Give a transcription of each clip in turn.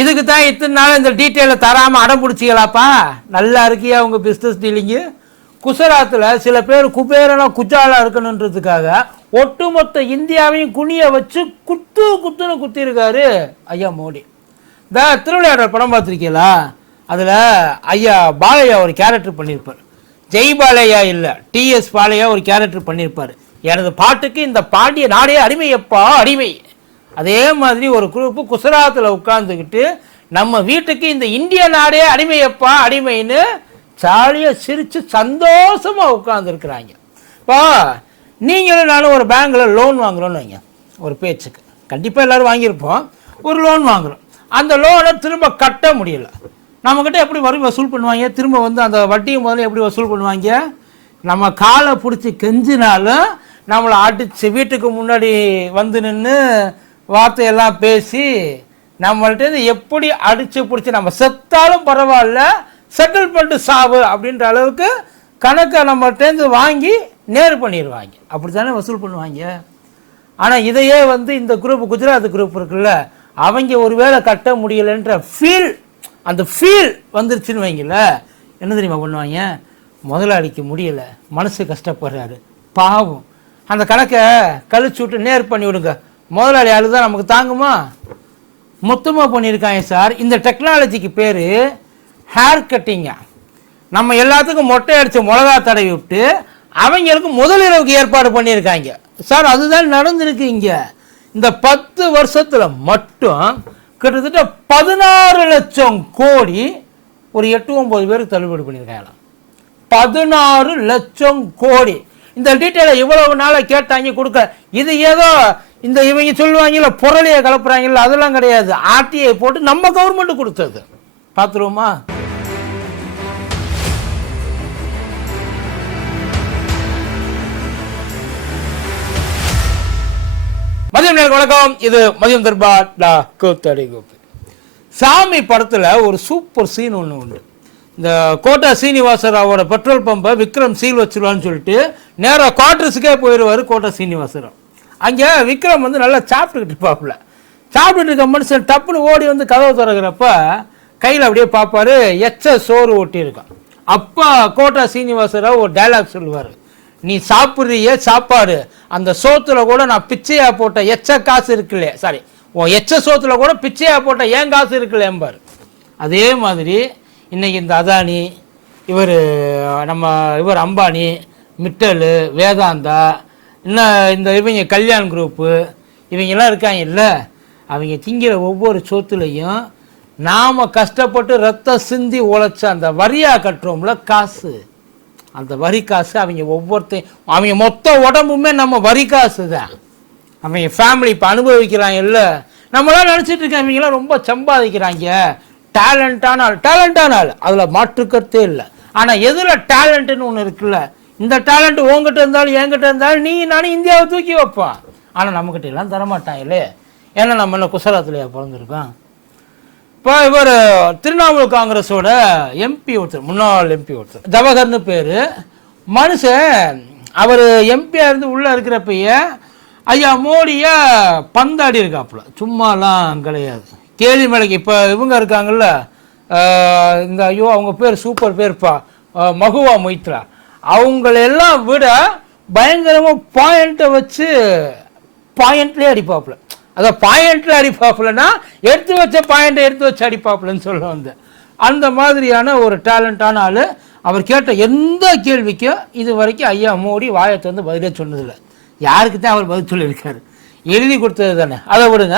இதுக்கு தான் இத்தனை நாள் இந்த டீட்டெயிலை தராமல் அடம் பிடிச்சிக்கலாப்பா. நல்லா இருக்கியா உங்கள் பிஸ்னஸ் டீலிங்கு? குஜராத்தில் சில பேர் குபேரனா குஜாலா இருக்கணுன்றதுக்காக ஒட்டுமொத்த இந்தியாவையும் குனிய வச்சு குத்துன்னு குத்திருக்காரு ஐயா மோடி. இந்த திருவிளையாடல் படம் பார்த்துருக்கீங்களா? அதில் ஐயா பாலையா ஒரு கேரக்டர் பண்ணியிருப்பார். ஜெய் பாலையா இல்லை, டிஎஸ் பாலையா ஒரு கேரக்டர் பண்ணியிருப்பார். எனது பாட்டுக்கு இந்த பாண்டிய நாடே அடிமை எப்பா அடிமை. அதே மாதிரி ஒரு குரூப்பு குஜராத்தில் உட்கார்ந்துக்கிட்டு நம்ம வீட்டுக்கு இந்த இந்திய நாடே அடிமை எப்பா அடிமைன்னு ஜாலியாக சிரித்து சந்தோஷமாக உட்காந்துருக்குறாங்க. இப்போ நீங்களும் நானும் ஒரு பேங்கில் லோன் வாங்குகிறோன்னு வைங்க, ஒரு பேச்சுக்கு கண்டிப்பாக எல்லோரும் வாங்கியிருப்போம். ஒரு லோன் வாங்குகிறோம், அந்த லோனை திரும்ப கட்ட முடியல. நம்மக்கிட்ட எப்படி வசூல் பண்ணுவாங்க? திரும்ப வந்து அந்த வட்டியை முதல்ல எப்படி வசூல் பண்ணுவாங்க? நம்ம காலை பிடிச்சி கெஞ்சினாலும் நம்மளை அடித்து வீட்டுக்கு முன்னாடி வந்து நின்று வார்த்தையெல்லாம் பேசி நம்மள்ட்ட எப்படி அடித்து பிடிச்சி நம்ம செத்தாலும் பரவாயில்ல செட்டில் பண்ணிட்டு சாவு அப்படின்ற அளவுக்கு கணக்கை நம்மள்டேருந்து வாங்கி நேர் பண்ணிடுவாங்க. அப்படி தானே வசூல் பண்ணுவாங்க. ஆனால் இதையே வந்து இந்த குரூப், குஜராத் குரூப் இருக்குல்ல, அவங்க ஒரு வேளை கட்ட முடியலைன்ற அந்த ஃபீல் வந்துருச்சுன்னு வைங்கள, என்ன தெரியுமா பண்ணுவாங்க? முதலாளிக்கு முடியலை, மனசு கஷ்டப்படுறாரு, பாவம், அந்த கணக்கை கழிச்சு விட்டு நேர் பண்ணி விடுங்க. முதலாளி ஆளுதான் நமக்கு தாங்குமா? மொத்தமாக பண்ணியிருக்காங்க சார். இந்த டெக்னாலஜிக்கு பேர் ஹேர் கட்டிங்க. நம்ம எல்லாத்துக்கும் மொட்டை அடித்து மிளகா தடவி விட்டு அவங்களுக்கு முதலிரவுக்கு ஏற்பாடு பண்ணியிருக்காங்க சார். அதுதான் நடந்திருக்கு இங்கே. இந்த 10 வருஷத்தில் மட்டும் கிட்டத்தட்ட 16 லட்சம் கோடி ஒரு 8-9 பேருக்கு தள்ளுபடி பண்ணியிருக்காங்க. 16 லட்சம் கோடி. இந்த டீட்டெயிலை இவ்வளவு நாளாக கேட்டாங்க கொடுக்க. இது ஏதோ இந்த இவங்க சொல்லுவாங்கல்ல பொருளையை கலப்புறாங்கல்ல, அதெல்லாம் கிடையாது. ஆர்டிஐ போட்டு நம்ம கவர்மெண்ட் கொடுத்தது. பார்த்துருவோமா? மதியம் நேரம் வணக்கம். இது மதியம் தர்பார் கூத்தடி கூத்து. சாமி படத்தில் ஒரு சூப்பர் சீன் ஒன்று உண்டு. இந்த கோட்டா சீனிவாசராவோட பெட்ரோல் பம்பை விக்ரம் சீல் வச்சிருவான்னு சொல்லிட்டு நேராக குவார்டர்ஸுக்கே போயிடுவார் கோட்டா சீனிவாசராவ். அங்கே விக்ரம் வந்து நல்லா சாப்பிட்டுக்கிட்டு இருப்பாப்புல. சாப்பிட்டுட்டு இருக்க மனுஷன் டப்புன்னு ஓடி வந்து கதவை திறக்கிறப்ப கையில் அப்படியே பார்ப்பாரு, சோறு ஒட்டியிருக்கான். அப்போ கோட்டா சீனிவாசராவ் ஒரு டைலாக் சொல்லுவார், நீ சாப்பிட்றிய சாப்பாடு, அந்த சோத்துல கூட நான் பிச்சையா போட்ட காசு இருக்குல்ல, சாரி உன் சோத்துல கூட பிச்சையா போட்ட ஏன் காசு இருக்குல்ல என்பார். அதே மாதிரி இன்னைக்கு இந்த அதானி, இவர் அம்பானி, மிட்டல், வேதாந்தா, இன்னும் இந்த இவங்க கல்யாண் குரூப்பு, இவங்கெல்லாம் இருக்காங்க இல்லை, அவங்க திங்கிற ஒவ்வொரு சோத்துலையும் நாம் கஷ்டப்பட்டு ரத்தம் சிந்தி உழைச்ச அந்த வரியா கட்டுறோம்ல காசு, அந்த வரி காசு அவங்க மொத்த உடம்புமே நம்ம வரி காசு தான். அவங்க ஃபேமிலி இப்போ அனுபவிக்கிறாங்க இல்லை. நம்மளாம் நினச்சிட்டு இருக்கேன் இவங்கெல்லாம் ரொம்ப சம்பாதிக்கிறாங்க, டேலண்டான ஆள், அதில் மாற்றுக்கருத்தே இல்லை. ஆனால் எதில் டேலண்ட்டுன்னு ஒன்று இருக்குல்ல, இந்த டேலண்ட் உங்ககிட்ட இருந்தாலும் என்கிட்ட இருந்தாலும் நீ நானும் இந்தியாவை தூக்கி வைப்பான். ஆனால் நம்மக்கிட்ட எல்லாம் தரமாட்டாங்களே. ஏன்னா நம்ம என்ன குஜராத்லையா பிறந்திருக்கோம்? இப்போ இவர் திரிணாமுல் காங்கிரஸோட எம்பி ஒருத்தர், முன்னாள் எம்பி ஒருத்தர், ஜவஹர்னு பேர் மனுஷன். அவர் எம்பியாக இருந்து உள்ளே இருக்கிறப்பயே ஐயா மோடியை பந்தாடி இருக்காப்புல, சும்மாலாம் கிடையாது. கேள்வி மேலைக்கு இப்போ இவங்க இருக்காங்கல்ல, இந்த அவங்க பேர் சூப்பர் பேர்ப்பா, மகுவா மொய்த்ரா, அவங்களெல்லாம் விட பயங்கரமாக பாயிண்ட்டை வச்சு பாயிண்ட்லேயே அடிப்பாப்புல. அதான் பாயிண்ட்ல அடிப்பாப்புலன்னா எடுத்து வச்சு அடிப்பாப்புலன்னு சொல்ல வந்தேன். அந்த மாதிரியான ஒரு டேலண்டான ஆள். அவர் கேட்ட எந்த கேள்விக்கும் இது வரைக்கும் ஐயா மோடி வாயத்தை வந்து பதிலே சொன்னதில்லை. யாருக்கு தான் அவர் பதில் சொல்லியிருக்காரு, எழுதி கொடுத்தது தானே, அதை விடுங்க.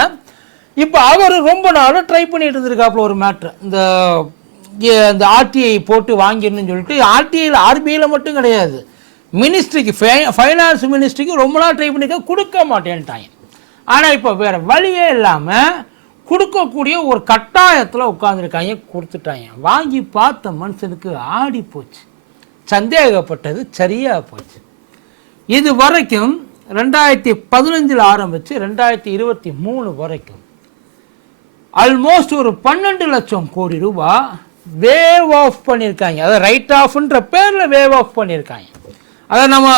இப்போ அவர் ரொம்ப நாளும் ட்ரை பண்ணிட்டு இருந்திருக்காப்புல ஒரு மேட்ரு, இந்த ஆர்டிஐ போட்டு வாங்கிடணும்னு சொல்லிட்டு. ஆர்டிஐயில் ஆர்பிஐயில் மட்டும் கிடையாது, மினிஸ்ட்ரிக்கு ஃபைனான்ஸ் மினிஸ்ட்ரிக்கு ரொம்ப நாள் ட்ரை பண்ணிக்க, கொடுக்க மாட்டேன்ட்டாங்க. ஆனால் இப்போ வேறு வழியே இல்லாமல் கொடுக்கக்கூடிய ஒரு கட்டாயத்தில் உட்காந்துருக்காங்க, கொடுத்துட்டாங்க. வாங்கி பார்த்த மனுஷனுக்கு ஆடி போச்சு, சந்தேகப்பட்டது சரியாக போச்சு. இது வரைக்கும் 2015 ஆரம்பித்து 2023 வரைக்கும் ஆல்மோஸ்ட் ஒரு 12 லட்சம் கோடி ரூபாய் வேவ் ஆஃப் பண்ணியிருக்காங்க. அதாவது ரைட் ஆஃப்ன்ற பேரில் வேவ் ஆஃப் பண்ணியிருக்காங்க. அதை நம்ம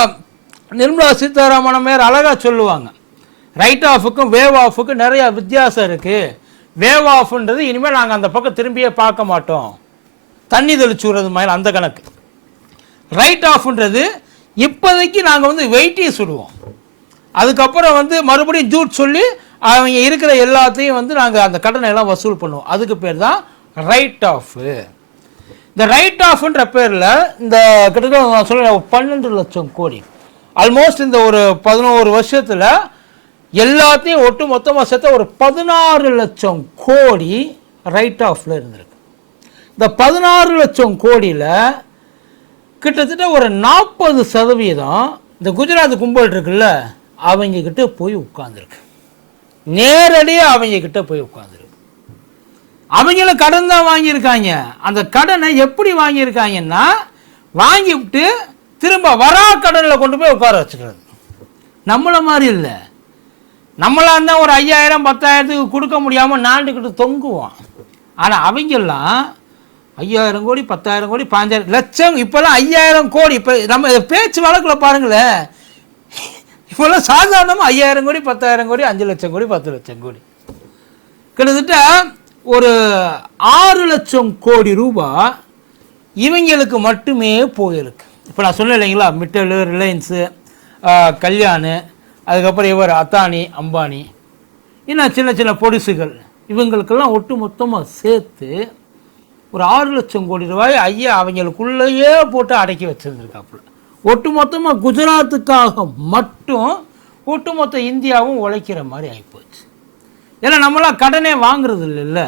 நிர்மலா சீதாராமன் மேலே அழகாக சொல்லுவாங்க, ரைட் ஆஃபுக்கும் வேவ் ஆஃபுக்கும் நிறையா வித்தியாசம் இருக்குது. வேவ் ஆஃப்ன்றது இனிமேல் நாங்கள் அந்த பக்கம் திரும்பியே பார்க்க மாட்டோம், தண்ணி தெளிச்சு விடுறது மாதிரி அந்த கணக்கு. ரைட் ஆஃப்ன்றது இப்போதைக்கு நாங்கள் வந்து வெயிட்டே சுடுவோம், அதுக்கப்புறம் வந்து மறுபடியும் ஜூட் சொல்லி அவங்க இருக்கிற எல்லாத்தையும் வந்து நாங்கள் அந்த கடனை எல்லாம் வசூல் பண்ணுவோம். அதுக்கு பேர் தான் ரைட் ஆஃபு. இந்த ரைட் ஆஃப்ன்ற பேரில் இந்த கிட்டத்தட்ட நான் சொல்ல 12 லட்சம் கோடி, ஆல்மோஸ்ட் இந்த ஒரு 11 வருஷத்தில் எல்லாத்தையும் ஒட்டு மொத்தமாக சேர்த்த ஒரு 16 லட்சம் கோடி ரைட் ஆஃபில் இருந்திருக்கு. இந்த 16 லட்சம் கோடியில் கிட்டத்தட்ட ஒரு 40% இந்த குஜராத் கும்பல் இருக்குல்ல அவங்க கிட்ட போய் உட்கார்ந்துருக்கு, நேரடியாக அவங்க கிட்ட போய் உட்கார்ந்துருக்கு. அவங்களும் கடன் தான் வாங்கியிருக்காங்க. அந்த கடனை எப்படி வாங்கியிருக்காங்கன்னா வாங்கிவிட்டு திரும்ப வரா கடனில் கொண்டு போய் உட்கார வச்சுக்கிறது. நம்மள மாதிரி இல்லை, நம்மளா இருந்தால் ஒரு 5000 10,000க்கு கொடுக்க முடியாமல் நாண்டுக்கிட்டு தொங்குவோம். ஆனால் அவங்கெல்லாம் 5000 கோடி 10,000 கோடி 5,000 லட்சம், இப்போல்லாம் 5000 கோடி. இப்போ நம்ம பேச்சு வழக்கில் பாருங்களேன், இப்போல்லாம் சாதாரணமாக 5000 கோடி 10,000 கோடி 5 லட்சம் கோடி 10 லட்சம் கோடி, கிட்டத்தட்ட ஒரு 6 லட்சம் கோடி ரூபாய் இவங்களுக்கு மட்டுமே போயிருக்கு. இப்போ நான் சொன்னேன் இல்லைங்களா, மிட்டல், ரிலையன்ஸு, கல்யாண், அதுக்கப்புறம் இவர் அத்தானி அம்பானி, இன்னும் சின்ன சின்ன பொடிசுகள், இவங்களுக்கெல்லாம் ஒட்டு மொத்தமாக சேர்த்து ஒரு 6 லட்சம் கோடி ரூபாய் ஐயா அவங்களுக்குள்ளேயே போட்டு அடக்கி வச்சுருந்துருக்காப்புல. ஒட்டு மொத்தமாக குஜராத்துக்காக மட்டும் ஒட்டுமொத்த இந்தியாவும் உழைக்கிற மாதிரி ஆகிப்போச்சு. ஏன்னா நம்மளாம் கடனே வாங்குறது இல்லைல்ல,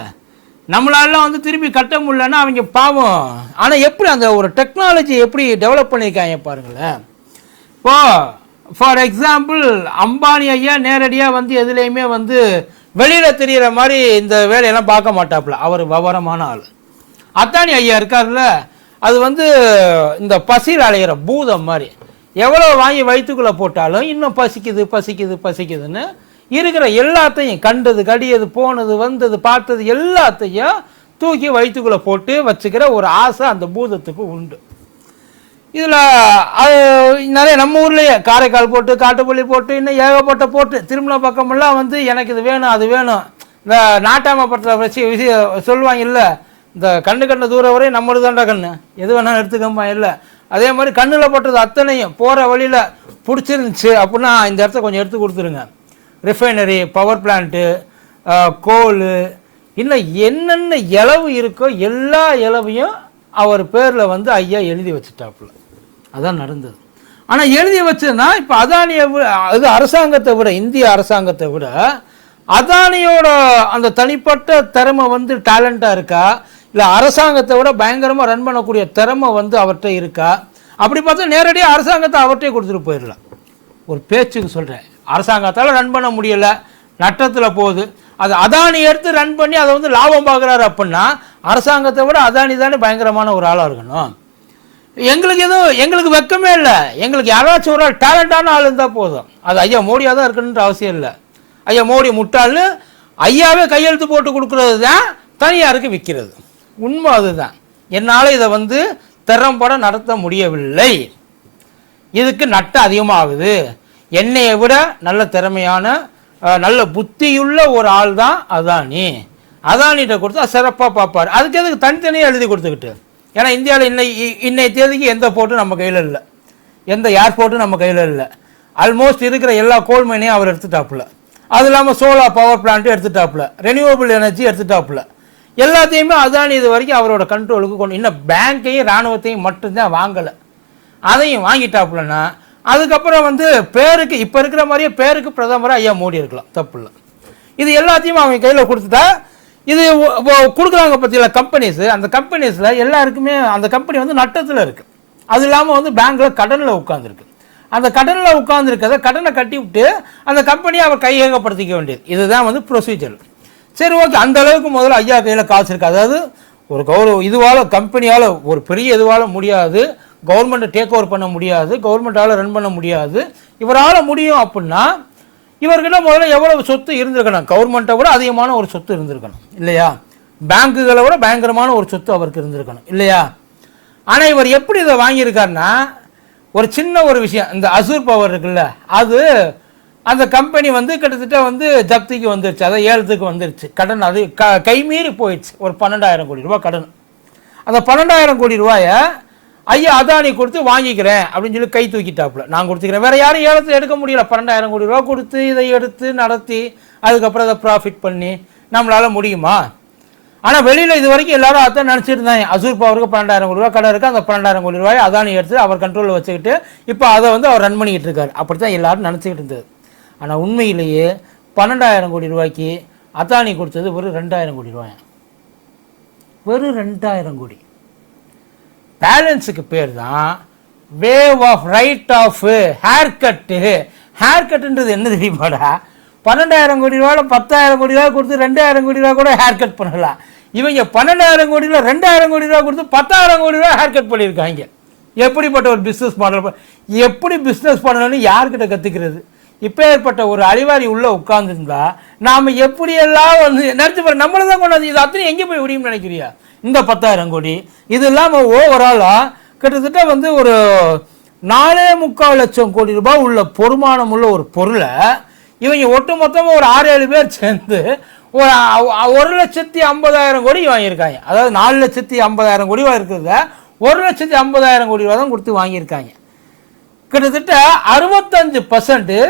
நம்மளால வந்து திருப்பி கட்ட முடியலன்னா அவங்க பாவம். ஆனால் எப்படி அந்த ஒரு டெக்னாலஜி எப்படி டெவலப் பண்ணியிருக்காங்க பாருங்களேன். இப்போ ஃபார் எக்ஸாம்பிள் அம்பானி ஐயா நேரடியாக வந்து எதுலேயுமே வந்து வெளியில் தெரிகிற மாதிரி இந்த வேலையெல்லாம் பார்க்க மாட்டாப்புல, அவர் விவரமான ஆள். அத்தானி ஐயா இருக்காருல்ல, அது வந்து இந்த பசியில் அலைகிற பூதம் மாதிரி, எவ்வளோ வாங்கி வயிற்றுக்குள்ளே போட்டாலும் இன்னும் பசிக்குது பசிக்குது பசிக்குதுன்னு இருக்கிற எல்லாத்தையும் கண்டது கடியது போனது வந்தது பார்த்தது எல்லாத்தையும் தூக்கி வயிற்றுக்குள்ளே போட்டு வச்சுக்கிற ஒரு ஆசை அந்த பூதத்துக்கு உண்டு. இதில் அது நிறைய நம்ம ஊர்லேயே காரைக்கால் போட்டு காட்டுப்பள்ளி போட்டு இன்னும் ஏகப்பட்ட போட்டு திருமண பக்கமெல்லாம் வந்து எனக்கு இது வேணும் அது வேணும், இந்த நாட்டாம பட்ட விஷயம் சொல்லுவாங்க இல்லை, இந்த கண்ணு தூரம் வரை நம்மளது தாண்டா கண்ணு, எது வேணாலும் எடுத்துக்கம்மா இல்லை. அதே மாதிரி கண்ணில் போட்டது அத்தனையும் போகிற வழியில் பிடிச்சிருந்துச்சு அப்படின்னா இந்த இடத்த கொஞ்சம் எடுத்து கொடுத்துருங்க. ரிஃபைனரி, பவர் பிளான்ட்டு, கோல், இன்னும் என்னென்ன இலவு இருக்கோ எல்லா இலவையும் அவர் பேரில் வந்து ஐயா எழுதி வச்சுட்டாப்புல. அதான் நடந்தது. ஆனால் எழுதி வச்சதுன்னா இப்போ அதானியை இது அரசாங்கத்தை விட, இந்திய அரசாங்கத்தை விட அதானியோட அந்த தனிப்பட்ட திறமை வந்து டேலண்டாக இருக்கா, இல்லை அரசாங்கத்தை விட பயங்கரமாக ரன் பண்ணக்கூடிய திறமை வந்து அவர்கிட்ட இருக்கா? அப்படி பார்த்தா நேரடியாக அரசாங்கத்தை அவர்கிட்டே கொடுத்துட்டு போயிடலாம். ஒரு பேச்சுக்கு சொல்கிறேன், அரசாங்கத்தால் ரன் பண்ண முடியலை, நட்டத்தில் போகுது, அது அதானி எடுத்து ரன் பண்ணி அதை வந்து லாபம் பார்க்குறாரு அப்படின்னா அரசாங்கத்தை விட அதானி தானே பயங்கரமான ஒரு ஆளாக இருக்கணும். எங்களுக்கு வெக்கமே இல்லை, எங்களுக்கு யாராச்சும் ஒரு ஆள் டேலண்டான ஆள் இருந்தால் போதும். அது ஐயா மோடியாக தான் இருக்கணுன்ற அவசியம் இல்லை. ஐயா மோடி முட்டாள்னு ஐயாவே கையெழுத்து போட்டு கொடுக்குறது தான் தனியாருக்கு விற்கிறது. உண்மை அதுதான். என்னால் இதை வந்து திறம்பட நடத்த முடியவில்லை, இதுக்கு நட்டம் அதிகமாகுது. என்னையை விட நல்ல திறமையான நல்ல புத்தியுள்ள ஒரு ஆள் தான் அதானி. அதானிகிட்ட கொடுத்தா சிறப்பாக பார்ப்பார். அதுக்கு எதுக்கு தனித்தனியாக எழுதி கொடுத்துக்கிட்டு? ஏன்னா இந்தியாவில் இன்னைய தேதிக்கு எந்த போர்ட்டும் நம்ம கையில் இல்லை, எந்த ஏர்போர்ட்டும் நம்ம கையில் இல்லை. ஆல்மோஸ்ட் இருக்கிற எல்லா கோல் மைனையும் அவர் எடுத்துட்டாப்புல. அது இல்லாமல் சோலார் பவர் பிளான்ட்டும் எடுத்துட்டாப்புல, ரெனியூவபிள் எனர்ஜி எடுத்துட்டாப்புல. எல்லாத்தையுமே அதானி இது வரைக்கும் அவரோட கண்ட்ரோலுக்கு கொண்டு, இன்னும் பேங்கையும் இராணுவத்தையும் மட்டும்தான் வாங்கலை, அதையும் வாங்கிட்டாப்புலன்னா அதுக்கப்புறம் வந்து பேருக்கு இப்போ இருக்கிற மாதிரியே பேருக்கு பிரதமராக ஐயா மோடி இருக்கலாம், தப்பு இல்லை. இது எல்லாத்தையும் அவங்க கையில் கொடுத்துட்டா இது கொடுக்குறாங்க பற்றியில் கம்பெனிஸு, அந்த கம்பெனிஸில் எல்லாருக்குமே அந்த கம்பெனி வந்து நட்டத்தில் இருக்குது. அது இல்லாமல் வந்து பேங்க்கில் கடனில் உட்காந்துருக்கு. அந்த கடனில் உட்காந்துருக்கிறத கடனை கட்டி விட்டு அந்த கம்பெனியை அவர் கையகப்படுத்திக்க வேண்டியது. இதுதான் வந்து ப்ரொசீஜர். சரி, ஓகே, அந்த அளவுக்கு முதல்ல ஐயா கையில் காசு இருக்குது. அதாவது ஒரு இதுவால் கம்பெனியால் ஒரு பெரிய இதுவால் முடியாது, கவர்மெண்ட்டை டேக் ஓவர் பண்ண முடியாது, கவர்மெண்ட்டால் ரன் பண்ண முடியாது, இவரால் முடியும் அப்படின்னா இவர்கிட்ட முதல்ல எவ்வளவு சொத்து இருந்திருக்கணும்? கவர்மெண்ட்டை விட அதிகமான ஒரு சொத்து இருந்திருக்கணும் இல்லையா? பேங்குகளை விட பயங்கரமான ஒரு சொத்து அவருக்கு இருந்திருக்கணும் இல்லையா? ஆனால் இவர் எப்படி இதை வாங்கியிருக்காருன்னா, ஒரு சின்ன ஒரு விஷயம், இந்த அசூர் பவர் இருக்குல்ல, அது அந்த கம்பெனி வந்து கிட்டத்தட்ட வந்து ஜப்திக்கு வந்துருச்சு, அதாவது ஏலத்துக்கு வந்துருச்சு. கடன் அது கைமீறி போயிடுச்சு. ஒரு 12,000 கோடி ரூபாய் கடன். அந்த 12,000 கோடி ரூபாயை ஐயா அதானி கொடுத்து வாங்கிக்கிறேன் அப்படின்னு சொல்லி கை தூக்கிட்டாப்புல. நான் கொடுத்துக்கிறேன், வேற யாரும் ஏலத்தில் எடுக்க முடியல. 12,000 கோடி ரூபா கொடுத்து இதை எடுத்து நடத்தி அதுக்கப்புறம் அதை ப்ராஃபிட் பண்ணி நம்மளால முடியுமா? ஆனால் வெளியில் இது வரைக்கும் எல்லாரும் அதான் நினச்சிட்டு இருந்தாங்க. அசூர் பவருக்கு 12,000 கோடி ரூபா கடை இருக்குது, அந்த 12,000 கோடி ரூபாய் அதானி எடுத்து அவர் கண்ட்ரோலில் வச்சுக்கிட்டு இப்போ அதை வந்து அவர் ரன் பண்ணிக்கிட்டு இருக்காரு. அப்படி தான் எல்லாரும் நினச்சிக்கிட்டு இருந்தது. ஆனால் உண்மையிலேயே 12,000 கோடி ரூபாய்க்கு அதானி கொடுத்தது வெறும் 2,000 கோடி ரூபாய். வெறும் 2,000 கோடி. பேலன்ஸுக்கு பேர் தான் wave off write off haircut. Hair கட்டுன்றது என்ன தெரியுமாடா? 12,000 கோடி ரூபாயில் 10,000 கோடி ரூபா கொடுத்து 2,000 கோடி ரூபா கூட ஹேர் கட் பண்ணலாம். இவங்க 12,000 கோடி ரூபா 2,000 கோடி ரூபா கொடுத்து 10,000 கோடி ரூபா ஹேர் கட் பண்ணியிருக்காங்க. எப்படிப்பட்ட ஒரு பிஸ்னஸ் மாடல்! எப்படி பிஸ்னஸ் பண்ணணும்னு யார்கிட்ட கற்றுக்கிறது? இப்போ ஏற்பட்ட ஒரு அழிவாரி உள்ளே உட்கார்ந்துருந்தா நாம் எப்படியெல்லாம் வந்து நினச்சி பாரு, நம்மளை தான் கொண்டாந்து இது அத்தனை எங்கே போய் விடியும்னு நினைக்கிறியா? இந்த 10,000 கோடி இது இல்லாமல் ஓவராலாக கிட்டத்தட்ட வந்து ஒரு 4.25 லட்சம் கோடி ரூபாய் உள்ள பொறுமானம் உள்ள ஒரு பொருளை இவங்க ஒட்டு மொத்தமாக ஒரு 6-7 பேர் சேர்ந்து ஒரு 1,50,000 கோடி வாங்கியிருக்காங்க. அதாவது 4,50,000 கோடி ரூபா இருக்கிறத 1,50,000 கோடி ரூபா தான் கொடுத்து வாங்கியிருக்காங்க. கிட்டத்தட்ட 65%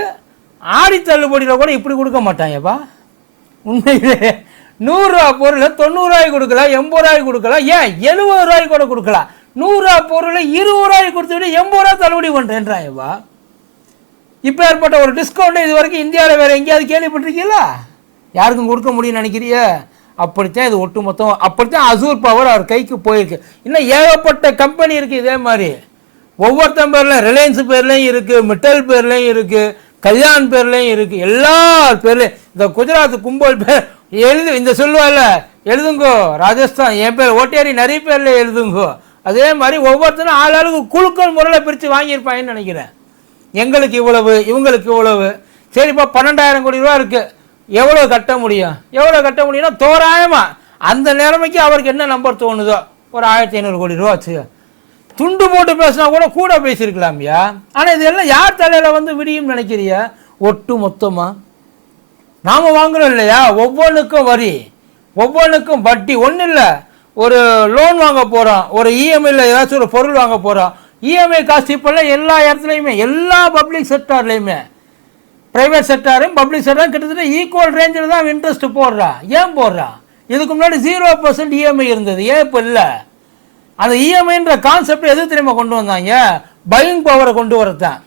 ஆடி தள்ளுபடியில் கூட இப்படி கொடுக்க மாட்டாங்கப்பா. உண்மையிலே 100 ரூபா பொருள் 90 ரூபாய்க்கு கொடுக்கலாம், 80 ரூபாய்க்கு கொடுக்கலாம், ஏன் 70 ரூபாய்க்கு கூட கொடுக்கலாம். 100 ரூபா பொருள் 20 ரூபாய்க்கு கொடுத்துட்டு 80 ரூபா தள்ளுபடி பண்ணுறேன்றாங்கப்பா. இப்போ ஏற்பட்ட ஒரு டிஸ்கவுண்ட் இது வரைக்கும் இந்தியாவில் வேறு எங்கேயாவது கேள்விப்பட்டிருக்கீங்களா? யாருக்கும் கொடுக்க முடியும்னு நினைக்கிறிய? அப்படித்தான் இது ஒட்டு மொத்தம். அப்படித்தான் அசூர் பவர் அவர் கைக்கு போயிருக்கு. இன்னும் ஏகப்பட்ட கம்பெனி இருக்குது இதே மாதிரி. ஒவ்வொருத்தன் பேர்லையும் ரிலையன்ஸ் பேர்லையும் இருக்குது, மிட்டல் பேர்லையும் இருக்குது, கல்யாண் பேர்லையும் இருக்குது, எல்லா பேர்லையும். இந்த குஜராத் கும்பல் பேர் இந்த சொல்லுவாள் எழுதுங்கோ, ராஜஸ்தான் என் பேர் ஓட்டேரி நிறைய பேர்ல எழுதுங்கோ. அதே மாதிரி ஒவ்வொருத்தரும் ஆளாளுக்கு குழுக்கள் முறையில் பிரித்து வாங்கியிருப்பாங்கன்னு நினைக்கிறேன். எங்களுக்கு இவ்வளவு, இவங்களுக்கு இவ்வளவு. சரிப்பா 12,000 கோடி ரூபா இருக்குது, எவ்வளோ கட்ட முடியும்? எவ்வளோ கட்ட முடியும்னா தோராயமா அந்த நிலைமைக்கு அவருக்கு என்ன நம்பர் தோணுதோ ஒரு 1,500 கோடி ரூபா வச்சு துண்டு போட்டு பேசினா கூட பேசியிருக்கலாம்யா. ஆனால் இதெல்லாம் யார் தலையில் வந்து விடியும் நினைக்கிறிய? ஒட்டு மொத்தமாக நாம் வாங்குறோம் இல்லையா, ஒவ்வொன்றுக்கும் வரி, ஒவ்வொன்றுக்கும் வட்டி. ஒன்றும் இல்லை, ஒரு லோன் வாங்க போகிறோம், ஒரு இஎம்ஐயில் ஏதாச்சும் ஒரு பொருள் வாங்க போகிறோம், இஎம்ஐ காசு இப்போல்லாம் எல்லா இடத்துலையுமே, எல்லா பப்ளிக் செக்டார்லையுமே, ப்ரைவேட் செக்டாரும் பப்ளிக் செக்டாரும் கிட்டத்தட்ட ஈக்குவல் ரேஞ்சில் தான் இன்ட்ரெஸ்ட் போடுறா. ஏன் போடுறா? இதுக்கு முன்னாடி 0% இஎம்ஐ இருந்தது, ஏன் இப்போ இல்லை? அந்த இஎம்ஐன்ற கான்செப்ட் எது தெரியுமா கொண்டு வந்தாங்க? பையிங் பவரை கொண்டு வரத்தான்.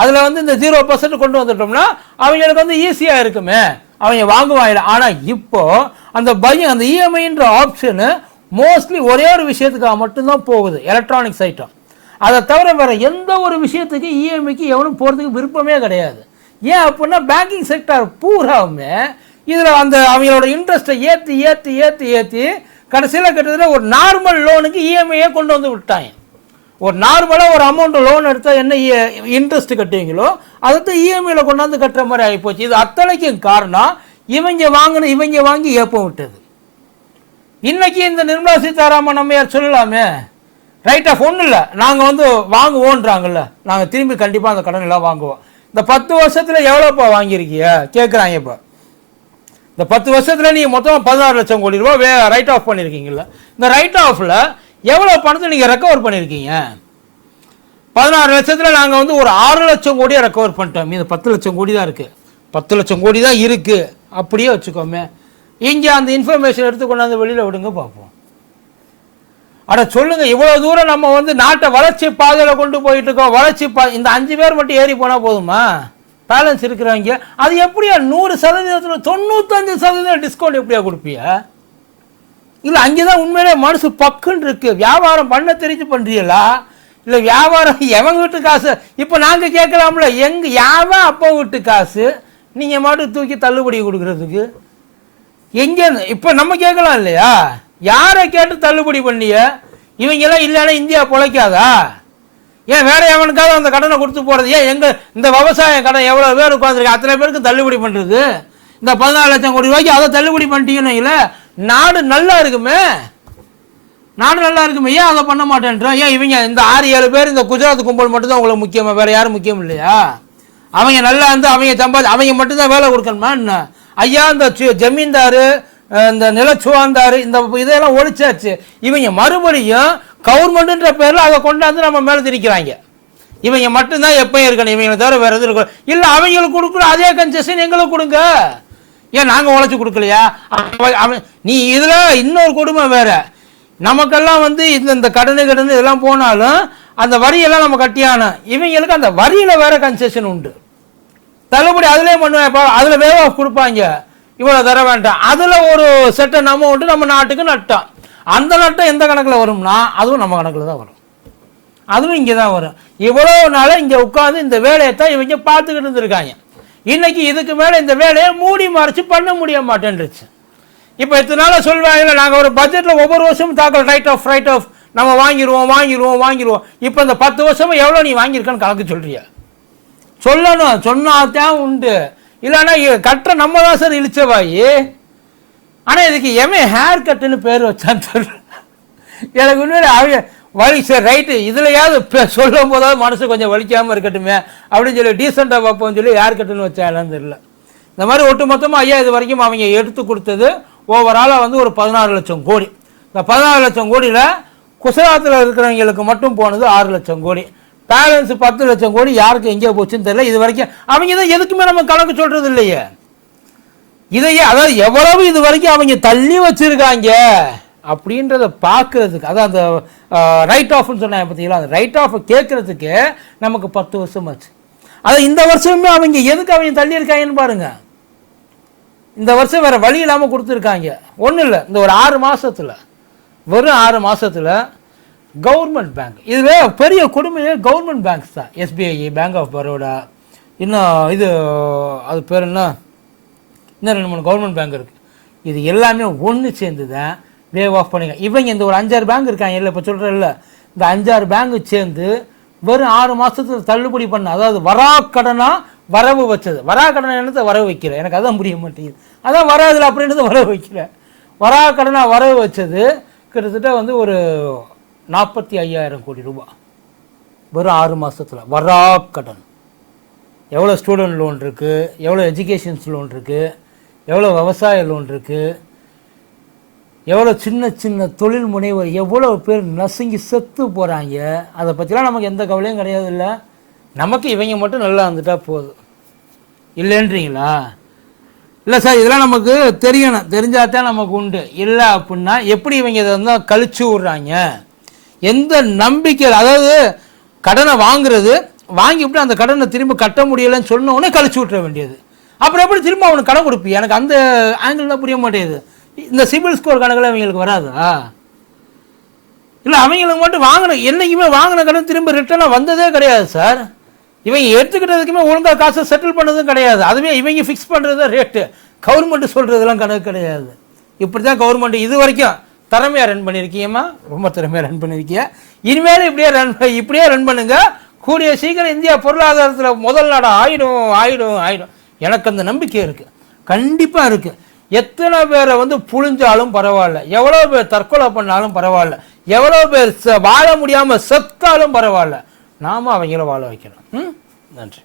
அதில் வந்து இந்த 0% கொண்டு வந்துட்டோம்னா அவங்களுக்கு வந்து ஈஸியாக இருக்குமே, அவங்க வாங்குவாங்க. ஆனால் இப்போ அந்த அந்த இஎம்ஐன்ற ஆப்ஷனு மோஸ்ட்லி ஒரே ஒரு விஷயத்துக்காக மட்டும்தான் போகுது, எலக்ட்ரானிக்ஸ் ஐட்டம். அதை தவிர வேறு எந்த ஒரு விஷயத்துக்கு இஎம்ஐக்கு எவனும் போகிறதுக்கு விருப்பமே கிடையாது. ஏன் அப்படின்னா பேங்கிங் செக்டார் பூராவுமே இதில் அந்த அவங்களோட இன்ட்ரெஸ்ட்டை ஏற்றி ஏற்றி ஏற்றி ஏற்றி கடைசியில் கிட்டத்தட்ட ஒரு நார்மல் லோனுக்கு இஎம்ஐயே கொண்டு வந்து விட்டாங்க. ஒரு நார்மலாக ஒரு அமௌண்ட் லோன் எடுத்தால் என்ன இன்ட்ரெஸ்ட் கட்டுவீங்களோ அதை இஎம்ஐயில் கொண்டாந்து கட்டுற மாதிரி ஆகிப்போச்சு. இது அத்தனைக்கும் காரணம் இவங்க வாங்கி ஏப்பம் விட்டது. இன்னைக்கு இந்த நிர்மலா சீதாராமன் நம்மையார் சொல்லலாமே, ரைட் ஆஃப் ஒன்றும் இல்லை, நாங்கள் வந்து வாங்குவோன்றாங்கல்ல, நாங்கள் திரும்பி கண்டிப்பாக அந்த கடன் எல்லாம் வாங்குவோம். இந்த 10 வருஷத்தில் எவ்வளோப்பா வாங்கியிருக்கிய கேட்குறாங்க. இப்போ இந்த 10 வருஷத்தில் நீங்கள் மொத்தமாக 16 லட்சம் கோடி ரூபா ரைட் ஆஃப் பண்ணியிருக்கீங்களா? இந்த ரைட் ஆஃபில் எவ்வளோ பணத்தை நீங்கள் ரெக்கவர் பண்ணியிருக்கீங்க? 16 லட்சத்தில் நாங்கள் வந்து ஒரு 6 லட்சம் கோடியாக ரெக்கவர் பண்ணிட்டோம். இது 10 லட்சம் கோடி தான் இருக்குது, 10 லட்சம் கோடி தான் இருக்குது. அப்படியே வச்சுக்கோமே. இங்கே அந்த இன்ஃபர்மேஷன் எடுத்து கொண்டாந்து வெளியில் விடுங்க பார்ப்போம். அட சொல்லுங்க, இவ்வளோ தூரம் நம்ம வந்து நாட்டை வளர்ச்சி பாதையில் கொண்டு போயிட்டு இருக்கோம். இந்த 5 பேர் மட்டும் ஏறி போனால் போதுமா? பேலன்ஸ் இருக்கிறவங்க அது எப்படியா 100%, 95% டிஸ்கவுண்ட் எப்படியா கொடுப்பியா? இல்லை அங்கே தான் உண்மையிலே மனசு பக்குன்னு இருக்கு. வியாபாரம் பண்ண தெரிஞ்சு பண்ணுறீங்களா இல்லை வியாபாரம் எவங்க வீட்டு காசு? இப்போ நாங்கள் கேட்கலாம்ல, யாவன் அப்பா வீட்டு காசு நீங்கள் மட்டும் தூக்கி தள்ளுபடி கொடுக்குறதுக்கு எங்கே? இப்போ நம்ம கேட்கலாம் இல்லையா, யாரை கேட்டு தள்ளுபடி பண்ணிய? இவங்கெல்லாம் இல்லைன்னா இந்தியா பிழைக்காதா? ஏன் வேற எவனுக்காவது அந்த கடனை கொடுத்து போகிறது? ஏன் எங்கள் இந்த விவசாய கடன் எவ்வளோ பேர் உட்காந்துருக்கு, அத்தனை பேருக்கு தள்ளுபடி பண்ணுறது? இந்த 14 லட்சம் கோடி ரூபாய்க்கு அதை தள்ளுபடி பண்ணிட்டீங்கன்னு இல்லை, நாடு நல்லா இருக்குமே, நாடு நல்லா இருக்குமே. ஏன் அதை பண்ண மாட்டேன்றோம்? ஏன் இவங்க இந்த 6-7 பேர் இந்த குஜராத் கும்பல் மட்டும்தான் உங்களுக்கு முக்கியமா, வேற யாரும் முக்கியம் இல்லையா? அவங்க நல்லா இருந்து அவங்க மட்டும்தான் வேலை கொடுக்கணுமா என்ன? ஐயா இந்த ஜமீன்தாரு இந்த நிலச்சுவாந்தாரு இந்த இதெல்லாம் ஒழிச்சாச்சு. இவங்க மறுபடியும் கவர்மெண்ட்ன்ற பேரில் அதை கொண்டாந்து நம்ம மேலே திணிக்கிறாங்க. இவங்க மட்டும்தான் எப்பயும் இருக்கணும், இவங்களை தவிர வேறு எதுவும் இருக்கணும். இல்லை அவங்களுக்கு கொடுக்குற அதே கன்செஷன் எங்களுக்கு கொடுங்க. ஏன் நாங்கள் உழைச்சி கொடுக்கலையா? நீ இதில் இன்னொரு கொடுமை வேற. நமக்கெல்லாம் வந்து இந்த கடனு இதெல்லாம் போனாலும் அந்த வரியெல்லாம் நம்ம கட்டியான, இவங்களுக்கு அந்த வரியில் வேற கன்செஷன் உண்டு, தள்ளுபடி அதிலே பண்ணுவாங்க. அதில் வேவ் ஆஃப் கொடுப்பாங்க, இவ்வளோ தர வேண்டாம். அதில் ஒரு செட்டன் அமௌண்ட்டு நம்ம நாட்டுக்கு நட்டம். அந்த நட்டம் எந்த கணக்கில் வரும்னா அதுவும் நம்ம கணக்கில் தான் வரும், அதுவும் இங்கே தான் வரும். இவ்வளோ நாள் இங்கே உட்காந்து இந்த வேலையை தான் இவங்க பார்த்துக்கிட்டு இருந்திருக்காங்க. இன்னைக்கு இதுக்கு மேலே இந்த வேலையை மூடி மறைச்சு பண்ண முடிய மாட்டேன்ருச்சு. இப்போ இத்தனை நாள் சொல்வாங்க நாங்கள் ஒரு பட்ஜெட்டில் ஒவ்வொரு வருஷமும் தாக்கல் ரைட் ஆஃப் நம்ம வாங்கிடுவோம். இப்போ இந்த 10 வருஷமா எவ்வளோ நீ வாங்கியிருக்கான்னு கணக்கு சொல்றியா? சொல்லணும், சொன்னாதான் உண்டு. இல்லைன்னா கட்டுற நம்ம தான் சார் இழிச்சவாயி. ஆனால் இதுக்கு ஹேர் கட்டுன்னு பேர் வச்சான்னு சொல்கிறேன். எனக்கு உண்மையில வலி சார் ரைட்டு, இதுலையாவது சொல்லும் போதாவது மனசு கொஞ்சம் வலிக்காமல் இருக்கட்டுமே அப்படின்னு சொல்லி டீசெண்டாக பார்ப்போம்னு சொல்லி ஹேர் கட்டுன்னு வச்சாலும் தெரியல. இந்த மாதிரி ஒட்டு மொத்தமாக ஐயா இது வரைக்கும் அவங்க எடுத்து கொடுத்தது ஓவராலாக வந்து ஒரு 16 லட்சம் கோடி. இந்த 16 லட்சம் கோடியில் குஜராத்தில் இருக்கிறவங்களுக்கு மட்டும் போனது 6 லட்சம் கோடி. பேலன்ஸ் 10 லட்சம் கோடி யாருக்கு எங்கே போச்சுன்னு தெரியல. இது வரைக்கும் அவங்க தான் எதுக்குமே நம்ம கணக்கு சொல்றது இல்லையே. இதையே அதாவது எவ்வளவு இது வரைக்கும் அவங்க தள்ளி வச்சிருக்காங்க அப்படின்றத பார்க்கறதுக்கு, அதான் அந்த ரைட் ஆஃப்னு சொன்னாங்க பார்த்தீங்களா, அந்த ரைட் ஆஃப் கேட்கறதுக்கு நமக்கு 10 வருஷம் ஆச்சு. அதான் இந்த வருஷமே அவங்க எதுக்கு அவங்க தள்ளி இருக்காங்கன்னு பாருங்க. இந்த வருஷம் வேற வழி இல்லாமல் கொடுத்துருக்காங்க. ஒன்றும் இல்லை, இந்த ஒரு 6 மாசத்துல, வெறும் 6 மாசத்துல கவர்மெண்ட் பேங்க், இதில் பெரிய கொடுமையே கவர்மெண்ட் பேங்க்ஸ் தான். எஸ்பிஐ, பேங்க் ஆஃப் பரோடா, இன்னும் இது அது பேர் என்ன, இன்னும் 2-3 கவர்மெண்ட் பேங்க் இருக்குது. இது எல்லாமே ஒன்று சேர்ந்து தான் வேவ் ஆஃப் பண்ணுங்க. இவங்க இந்த ஒரு 5-6 பேங்க் இருக்காங்க இல்லை, இப்போ சொல்கிறேன்ல, இந்த 5-6 பேங்க் சேர்ந்து வெறும் 6 மாதத்துக்கு தள்ளுபடி பண்ண, அதாவது வராக்கடனா வரவு வச்சது. வராக்கடனை என்னத்தை வரவு வைக்கல, எனக்கு அதான் புரிய மாட்டேங்குது. அதான் வராதுல அப்படின்றது வரவு வைக்கல. வராக்கடனா வரவு வச்சது கிட்டத்தட்ட வந்து ஒரு 45,000 கோடி ரூபாய் வெறும் 6 மாதத்தில். வராக்கடன் எவ்வளோ ஸ்டூடெண்ட் லோன் இருக்குது, எவ்வளோ எஜுகேஷன்ஸ் லோன் இருக்குது, எவ்வளோ விவசாய லோன் இருக்குது, எவ்வளோ சின்ன சின்ன தொழில் முனைவர் எவ்வளோ பேர் நசுங்கி செத்து போகிறாங்க. அதை பற்றிலாம் நமக்கு எந்த கவலையும் கிடையாது. இல்லை, நமக்கு இவங்க மட்டும் நல்லா இருந்துட்டா போதும் இல்லைன்றீங்களா? இல்லை சார், இதெல்லாம் நமக்கு தெரியணும், தெரிஞ்சாதான் நமக்கு உண்டு. இல்லை அப்படின்னா எப்படி இவங்க இதை வந்து கழிச்சு விட்றாங்க, எந்த நம்பிக்கை, அதாவது கடனை வாங்கிவிட்டு அந்த கடனை திரும்ப கட்ட முடியலைன்னு சொன்ன உடனே கழிச்சு விட்டுற வேண்டியது. அப்புறம் எப்படி திரும்ப அவனுக்கு கடன் கொடுப்பி? எனக்கு அந்த ஆங்கிள் தான் புரிய மாட்டேங்குது. இந்த சிபில் ஸ்கோர் கணக்கில் அவங்களுக்கு வராதா? இல்லை, அவங்களுக்கு மட்டும் என்றைக்குமே வாங்கின கடன் திரும்ப ரிட்டர்னாக வந்ததே கிடையாது சார். இவங்க எடுத்துக்கிட்டதுக்குமே ஒழுங்காக காசை செட்டில் பண்ணதும் கிடையாது. அதுவே இவங்க ஃபிக்ஸ் பண்ணுறது ரேட்டு, கவர்மெண்ட் சொல்கிறதுலாம் கணக்கு கிடையாது. இப்படி தான் கவர்மெண்ட் இது வரைக்கும் திறமையாக ரன் பண்ணியிருக்கீங்கம்மா, ரொம்ப திறமையாக ரன் பண்ணியிருக்கீங்க. இனிமேல் இப்படியே ரன் பண்ணுங்க. கூடிய சீக்கிரம் இந்தியா பொருளாதாரத்தில் முதல் நாடு ஆயிடும். எனக்கு அந்த நம்பிக்கை இருக்குது, கண்டிப்பாக இருக்குது. எத்தனை பேரை வந்து புழிஞ்சாலும் பரவாயில்ல, எவ்வளோ பேர் தற்கொலை பண்ணாலும் பரவாயில்ல, எவ்வளோ பேர் வாழ முடியாமல் செத்தாலும் பரவாயில்ல, நாம அவங்கள வாழ வைக்கணும். நன்றி.